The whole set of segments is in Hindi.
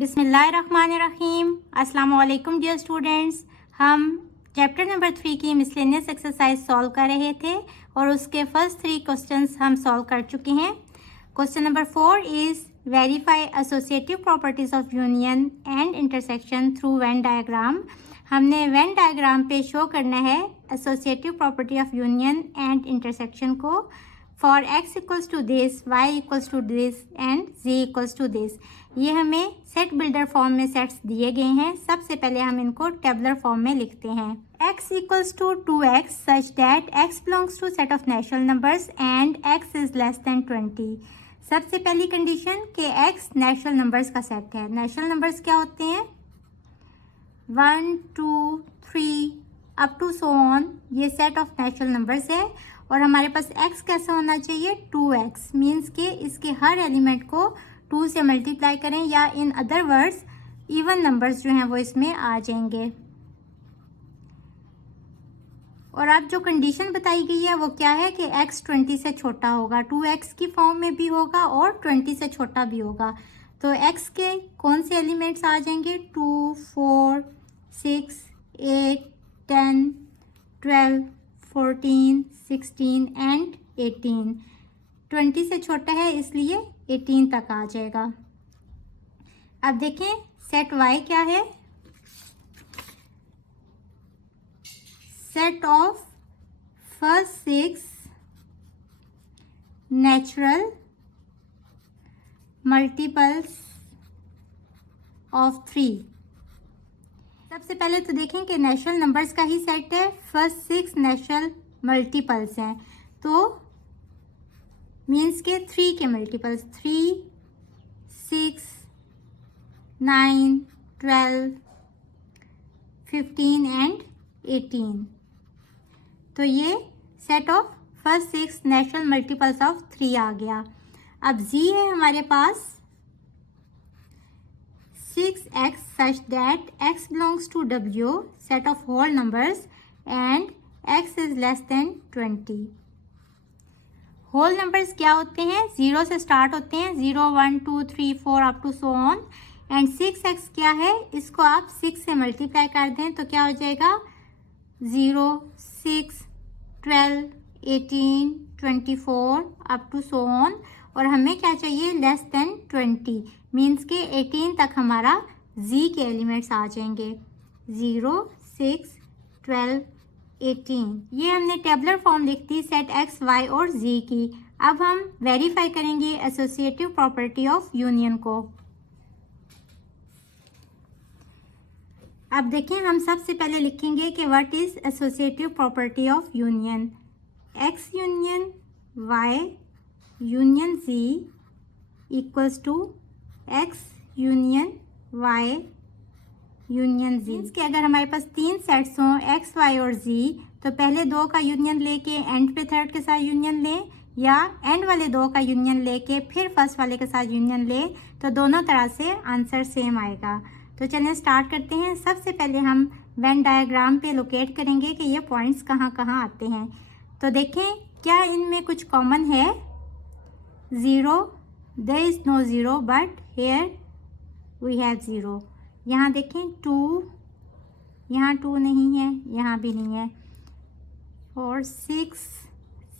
बिस्मिल्लाहिर्रहमानिर्रहीम। अस्सलाम वालेकुम डियर स्टूडेंट्स। हम चैप्टर नंबर 3 की मिसलेनियस एक्सरसाइज सॉल्व कर रहे थे और उसके फर्स्ट 3 क्वेश्चंस हम सॉल्व कर चुके हैं। Question number 4 is verify associative properties of union and intersection through Venn diagram. हमने वेन डायग्राम पे शो करना है associative property of union and intersection को for x equals to this, y equals to this and z equals to this. ये हमें सेट बिल्डर फॉर्म में सेट्स दिए गए हैं। सबसे पहले हम इनको टेबलर फॉर्म में लिखते हैं। x equals to 2x such that x belongs to set of natural numbers and x is less than 20। सबसे पहली कंडीशन कि x नेचुरल नंबर्स का सेट है। नेचुरल नंबर्स क्या होते हैं? 1 2 3 अप टू सो ऑन, ये सेट ऑफ नेचुरल नंबर्स है। और हमारे पास x कैसा होना चाहिए? 2x मीन्स कि इसके हर एलिमेंट को 2 से मल्टीप्लाई करें, या in other words even numbers जो हैं वो इसमें आ जाएंगे। और अब जो कंडीशन बताई गई है वो क्या है कि x 20 से छोटा होगा, 2x की फॉर्म में भी होगा और 20 से छोटा भी होगा। तो x के कौन से एलिमेंट्स आ जाएंगे? 2 4 6 8 10 12 14 16 एंड 18। 20 से छोटा है इसलिए 18 तक आ जाएगा। अब देखें सेट y क्या है? Set of first 6 natural multiples of 3। सबसे पहले तो देखें कि नेचुरल नंबर्स का ही सेट है, फर्स्ट 6 नेचुरल मल्टीपल्स हैं, तो मीन्स के 3 के मल्टीपल्स 3 6 9 12 15 एंड 18। तो ये set of first 6 natural multiples of 3 आ गया। अब z है हमारे पास 6x such that x belongs to W set of whole numbers and x is less than 20। Whole numbers क्या होते हैं? 0 से स्टार्ट होते हैं, 0 1 2 3 4 up to so on. And 6x क्या है? इसको आप 6 से मल्टीप्लाई कर दें तो क्या हो जाएगा? 0 6 12 18 24 अप टू सो ऑन। और हमें क्या चाहिए? लेस देन 20 मीन्स के 18 तक हमारा z के एलिमेंट्स आ जाएंगे। 0 6 12 18। ये हमने टेबलर फॉर्म लिख दी सेट x y और z की। अब हम वेरीफाई करेंगे एसोसिएटिव प्रॉपर्टी ऑफ यूनियन को। अब देखें हम सबसे पहले लिखेंगे कि what is associative property of union. x union y union z equals to x union y union z। Means कि अगर हमारे पास 3 सेट्स हों x y और z, तो पहले 2 का यूनियन लेके एंड पे थर्ड के साथ यूनियन लें, या एंड वाले 2 का यूनियन लेके फिर फर्स्ट वाले के साथ यूनियन लें, तो दोनों तरह से आंसर सेम आएगा। तो चलिए स्टार्ट करते हैं। सबसे पहले हम वेन डायग्राम पे लोकेट करेंगे कि ये पॉइंट्स कहाँ कहाँ आते हैं। तो देखें क्या इनमें कुछ कॉमन है? 0, there is no 0 but here we have 0। यहाँ देखें 2, यहाँ 2 नहीं है, यहाँ भी नहीं है। और 6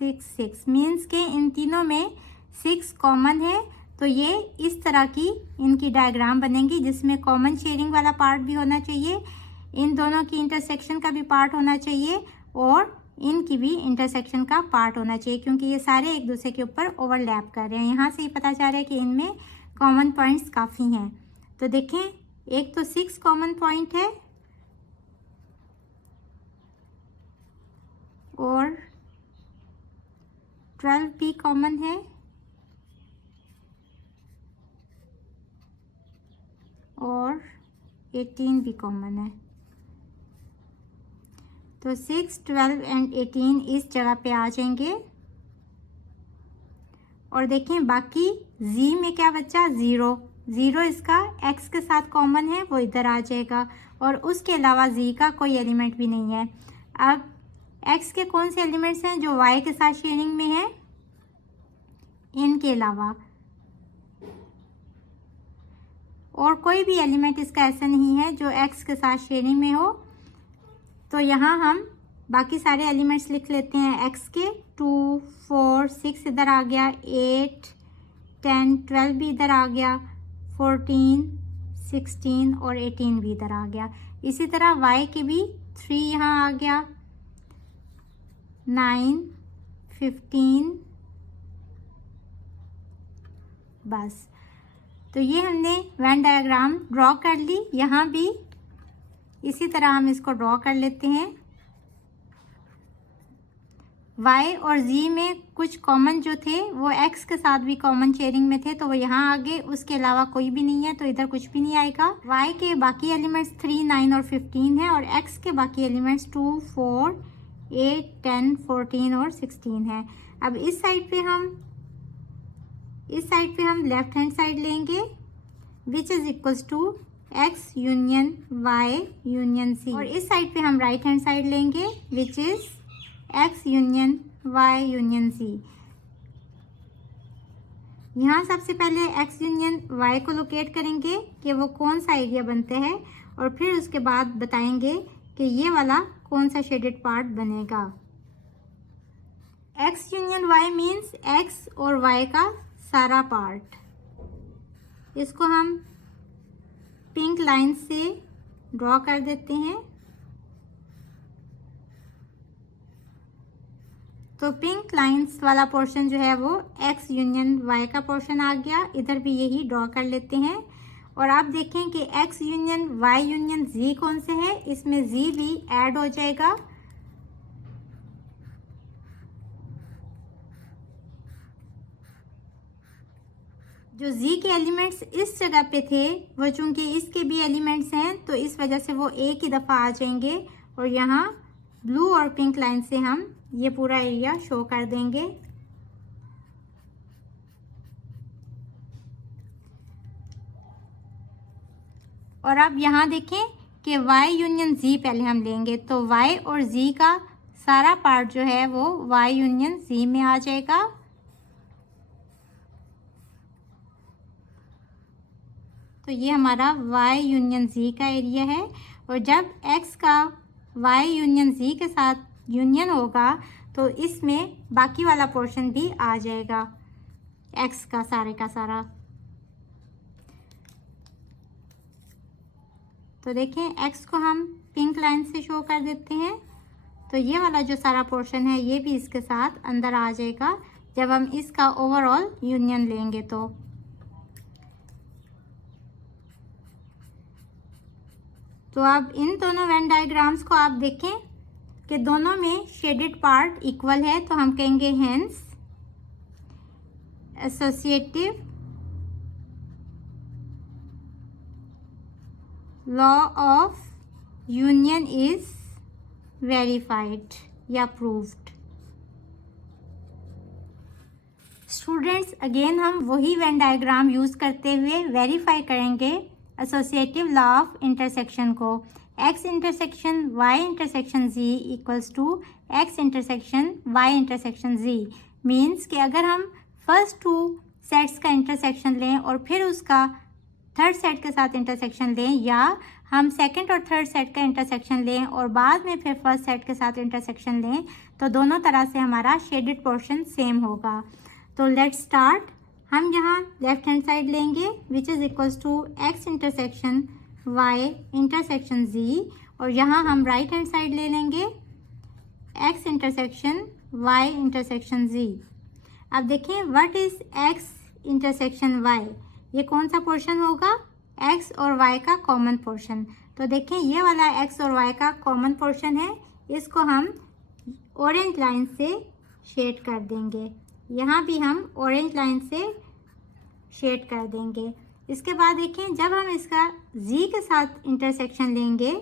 6 6 मीन्स के इन तीनों में 6 कॉमन है। तो ये इस तरह की इनकी डायग्राम बनेंगी जिसमें कॉमन शेयरिंग वाला पार्ट भी होना चाहिए, इन दोनों की इंटरसेक्शन का भी पार्ट होना चाहिए, और इनकी भी इंटरसेक्शन का पार्ट होना चाहिए, क्योंकि ये सारे एक दूसरे के ऊपर ओवरलैप कर रहे हैं। यहाँ से ही पता चल रहा है कि इनमें कॉमन पॉइंट्स काफ़ी हैं। तो देखें एक तो 6 कॉमन पॉइंट है और 12 भी कॉमन है और 18 भी कॉमन है। तो 6 12 एंड 18 इस जगह पे आ जाएंगे। और देखें बाकी z में क्या बचा? 0 0 इसका x के साथ कॉमन है, वो इधर आ जाएगा, और उसके अलावा z का कोई एलिमेंट भी नहीं है। अब x के कौन से एलिमेंट्स हैं जो y के साथ शेयरिंग में है? इनके अलावा और कोई भी एलिमेंट इसका ऐसा नहीं है जो x के साथ शेयरिंग में हो। तो यहाँ हम बाकी सारे एलिमेंट्स लिख लेते हैं x के। 2, 4, 6 इधर आ गया, 8, 10, 12 भी इधर आ गया, 14, 16 और 18 भी इधर आ गया। इसी तरह y के भी 3 यहाँ आ गया, 9, 15, बस। तो ये हमने वेन डायग्राम ड्रॉ कर ली। यहाँ भी इसी तरह हम इसको ड्रॉ कर लेते हैं। y और z में कुछ कॉमन जो थे वो x के साथ भी कॉमन शेयरिंग में थे, तो वो यहाँ आगे, उसके अलावा कोई भी नहीं है, तो इधर कुछ भी नहीं आएगा। y के बाकी एलिमेंट्स 3, 9 और 15 हैं और x के बाकी एलिमेंट्स 2, 4, 8, 10, 14 और 16 हैं। अब इस साइड पे हम लेफ्ट हैंड साइड लेंगे, which is equals to x union y union c, और इस साइड पे हम राइट हैंड साइड लेंगे, which is x union y union z। यहाँ सबसे पहले x यूनियन y को लोकेट करेंगे कि वो कौन सा एरिया बनते हैं, और फिर उसके बाद बताएंगे कि ये वाला कौन सा शेडेड पार्ट बनेगा। x union y means x और y का सारा पार्ट। इसको हम पिंक लाइन से ड्रॉ कर देते हैं। तो पिंक लाइंस वाला पोर्शन जो है वो x यूनियन y का पोर्शन आ गया। इधर भी यही ड्रॉ कर लेते हैं। और आप देखें कि x union y union z कौन से है, इसमें z भी ऐड हो जाएगा। जो z के एलिमेंट्स इस जगह पे थे वो चूंकि इसके भी एलिमेंट्स हैं, तो इस वजह से वो एक ही दफ़ा आ जाएंगे, और यहाँ ब्लू और पिंक लाइन से हम ये पूरा एरिया शो कर देंगे। और अब यहाँ देखें कि y यूनियन z पहले हम लेंगे, तो y और z का सारा पार्ट जो है वो y यूनियन z में आ जाएगा। तो ये हमारा y यूनियन z का एरिया है। और जब x का y यूनियन z के साथ यूनियन होगा तो इसमें बाकी वाला पोर्शन भी आ जाएगा, x का सारे का सारा। तो देखें x को हम पिंक लाइन से शो कर देते हैं, तो ये वाला जो सारा पोर्शन है ये भी इसके साथ अंदर आ जाएगा जब हम इसका ओवरऑल यूनियन लेंगे। तो अब इन दोनों वेन डायग्राम्स को आप देखें कि दोनों में शेडेड पार्ट इक्वल है, तो हम कहेंगे hence associative law of union is verified या प्रूव्ड। स्टूडेंट्स, अगेन हम वही वेन डायग्राम यूज़ करते हुए वेरीफाई करेंगे एसोसिएटिव लॉ ऑफ इंटरसेक्शन को। x intersection y intersection z equals to x intersection y intersection z means कि अगर हम फर्स्ट 2 सेट्स का इंटरसेक्शन लें और फिर उसका थर्ड सेट के साथ इंटरसेक्शन लें, या हम सेकंड और थर्ड सेट का इंटरसेक्शन लें और बाद में फिर फर्स्ट सेट के साथ इंटरसेक्शन लें, तो दोनों तरह से हमारा शेडेड पोर्शन सेम होगा। तो लेट्स स्टार्ट। हम यहाँ लेफ्ट हैंड साइड लेंगे, which is equals to x intersection y intersection z, और यहाँ हम राइट हैंड साइड ले लेंगे x intersection y intersection z। अब देखें what is x intersection y, ये कौन सा पोर्शन होगा, x और y का कॉमन पोर्शन। तो देखें ये वाला x और y का कॉमन पोर्शन है, इसको हम ऑरेंज लाइन से शेड कर देंगे। यहाँ भी हम ऑरेंज लाइन से शेड कर देंगे। इसके बाद देखें जब हम इसका z के साथ इंटरसेक्शन लेंगे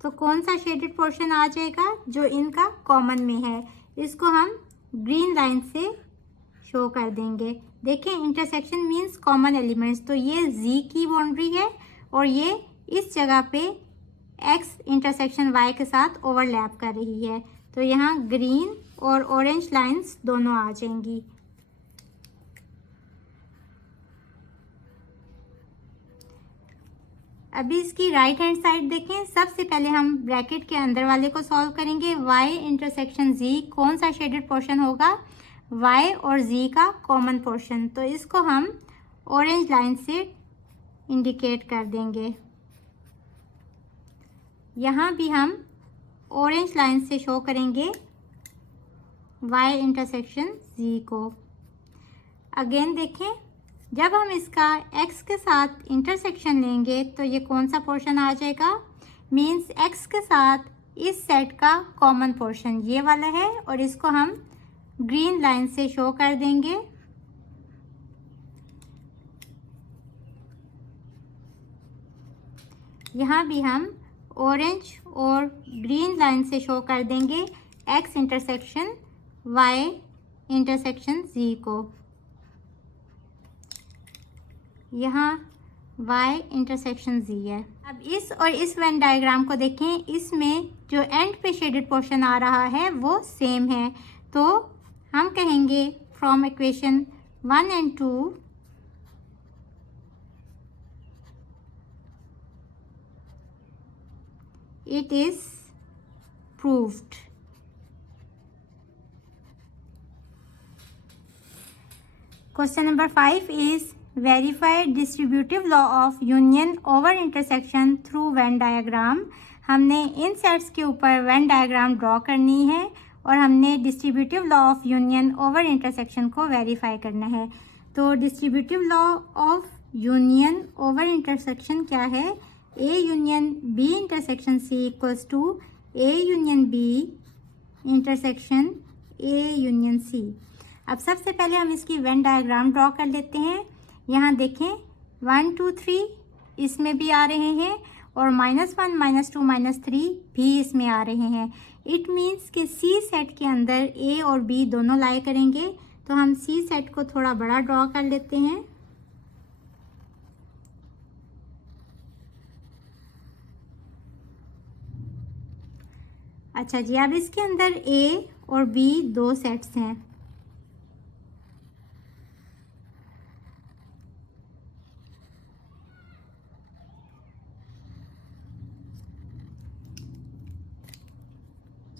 तो कौन सा शेडेड पोर्शन आ जाएगा, जो इनका कॉमन में है, इसको हम ग्रीन लाइन से शो कर देंगे। देखें इंटरसेक्शन मीन्स कॉमन एलिमेंट्स, तो ये z की बाउंड्री है और ये इस जगह पे x इंटरसेक्शन y के साथ ओवरलैप कर रही है, तो यहाँ ग्रीन और ऑरेंज लाइंस दोनों आ जाएंगी। अभी इसकी राइट हैंड साइड देखें। सबसे पहले हम ब्रैकेट के अंदर वाले को सॉल्व करेंगे। y इंटरसेक्शन z कौन सा शेडेड पोर्शन होगा? y और z का कॉमन पोर्शन। तो इसको हम ऑरेंज लाइन से इंडिकेट कर देंगे। यहाँ भी हम ऑरेंज लाइन से शो करेंगे y इंटरसेक्शन z को। अगेन देखें, जब हम इसका x के साथ इंटरसेक्शन लेंगे तो ये कौन सा पोर्शन आ जाएगा? मीन्स x के साथ इस सेट का कॉमन पोर्शन ये वाला है और इसको हम ग्रीन लाइन से शो कर देंगे। यहाँ भी हम ऑरेंज और ग्रीन लाइन से शो कर देंगे x intersection y intersection z को। यहाँ y इंटरसेक्शन z है। अब इस और इस वेन डायग्राम को देखें। इसमें जो एंड पे शेडेड पोर्शन आ रहा है वो सेम है। तो हम कहेंगे from equation 1 and 2 it is proved. Question number 5 is verify distributive law of union over intersection through Venn diagram. हमने इन सेट्स के ऊपर वेन डायग्राम ड्रॉ करनी है और हमने distributive law of union over intersection को वेरीफाई करना है। तो distributive law of union over intersection क्या है? A union B intersection C equals to A union B intersection A union C। अब सबसे पहले हम इसकी वेन डायग्राम ड्रॉ कर लेते हैं। यहाँ देखें 1 2 3 इसमें भी आ रहे हैं और -1 -2 -3 भी इसमें आ रहे हैं। इट मीन्स कि C सेट के अंदर A और B दोनों लाई करेंगे। तो हम C सेट को थोड़ा बड़ा ड्रॉ कर लेते हैं। अच्छा जी, अब इसके अंदर A और B दो सेट्स हैं।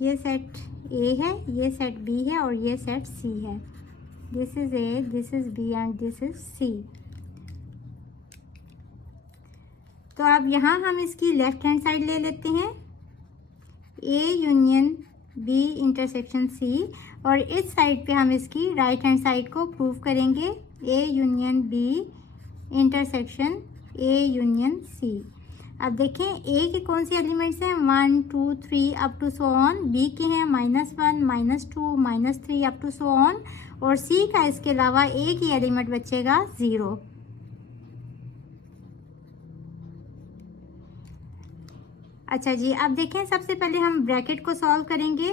ये सेट A है, ये सेट B है और ये सेट C है। This is A, this is B and this is C। तो अब यहाँ हम इसकी लेफ्ट हैंड साइड ले लेते हैं। A union B intersection C और इस साइड पे हम इसकी राइट हैंड साइड को प्रूव करेंगे। A union B intersection A union C। अब देखें A के कौन से एलिमेंट्स हैं? 1 2 3 up to so on. B के हैं -1 -2 -3 अप टू सो ऑन और C का इसके अलावा एक ही एलिमेंट बचेगा 0। अच्छा जी, अब देखें सबसे पहले हम ब्रैकेट को सॉल्व करेंगे।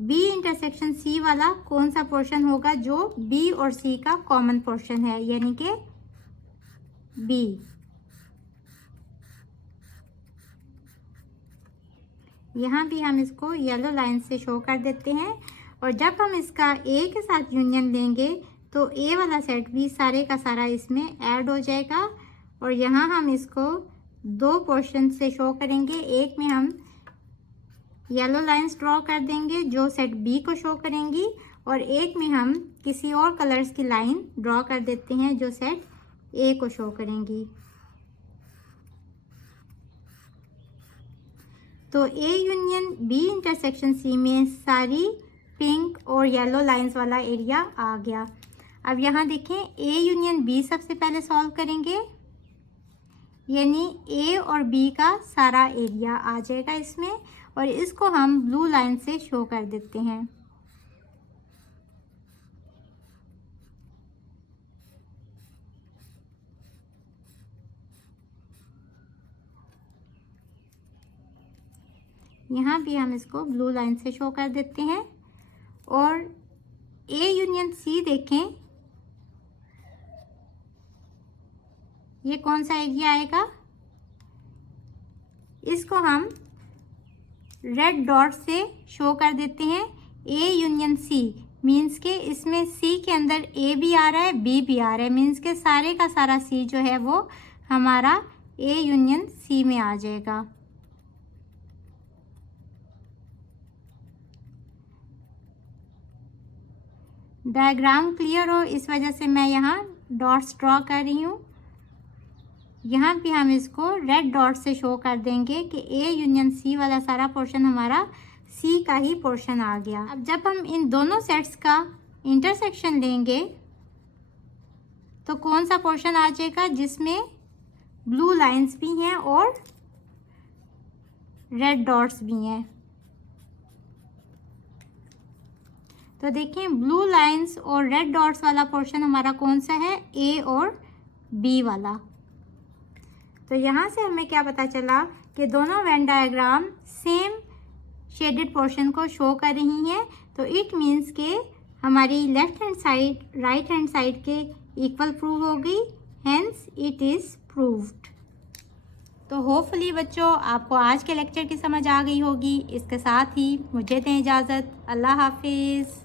B इंटरसेक्शन C वाला कौन सा पोर्शन होगा जो B और C का कॉमन पोर्शन है, यानी कि B। यहाँ भी हम इसको येलो लाइन से शो कर देते हैं और जब हम इसका A के साथ यूनियन लेंगे तो A वाला सेट भी सारे का सारा इसमें ऐड हो जाएगा और यहाँ हम इसको दो पोर्शन से शो करेंगे। एक में हम येलो लाइंस ड्रॉ कर देंगे जो सेट B को शो करेंगी और एक में हम किसी और कलर्स की लाइन ड्रॉ कर देते हैं जो सेट A को शो करेंगी। तो A union B intersection C में सारी पिंक और येलो लाइंस वाला एरिया आ गया। अब यहाँ देखें A यूनियन B सबसे पहले सॉल्व करेंगे, यानी A और B का सारा एरिया आ जाएगा इसमें और इसको हम ब्लू लाइन से शो कर देते हैं। यहाँ भी हम इसको ब्लू लाइन से शो कर देते हैं और A यूनियन C देखें, ये कौन सा एरिया आएगा? इसको हम रेड डॉट से शो कर देते हैं। A यूनियन C मीन्स के इसमें C के अंदर A भी आ रहा है, B भी आ रहा है, मीन्स के सारे का सारा C जो है वो हमारा ए यूनियन सी में आ जाएगा। डायग्राम क्लियर हो इस वजह से मैं यहाँ डॉट्स ड्रॉ कर रही हूँ। यहाँ भी हम इसको रेड डॉट से शो कर देंगे कि ए यूनियन सी वाला सारा पोर्शन हमारा सी का ही पोर्शन आ गया। अब जब हम इन दोनों सेट्स का इंटरसेक्शन लेंगे तो कौन सा पोर्शन आ जाएगा जिसमें ब्लू लाइंस भी हैं और रेड डॉट्स भी हैं। तो देखें ब्लू लाइंस और रेड डॉट्स वाला पोर्शन हमारा कौन सा है, ए और बी वाला। तो यहाँ से हमें क्या पता चला कि दोनों Venn diagram same shaded portion को शो कर रही हैं। तो इट मीन्स के हमारी left hand side right hand side के इक्वल प्रूव हो गई, हेंस इट इज़ प्रूव्ड। तो होपफुली बच्चों आपको आज के लेक्चर की समझ आ गई होगी। इसके साथ ही मुझे दें इजाज़त। अल्लाह हाफिज़।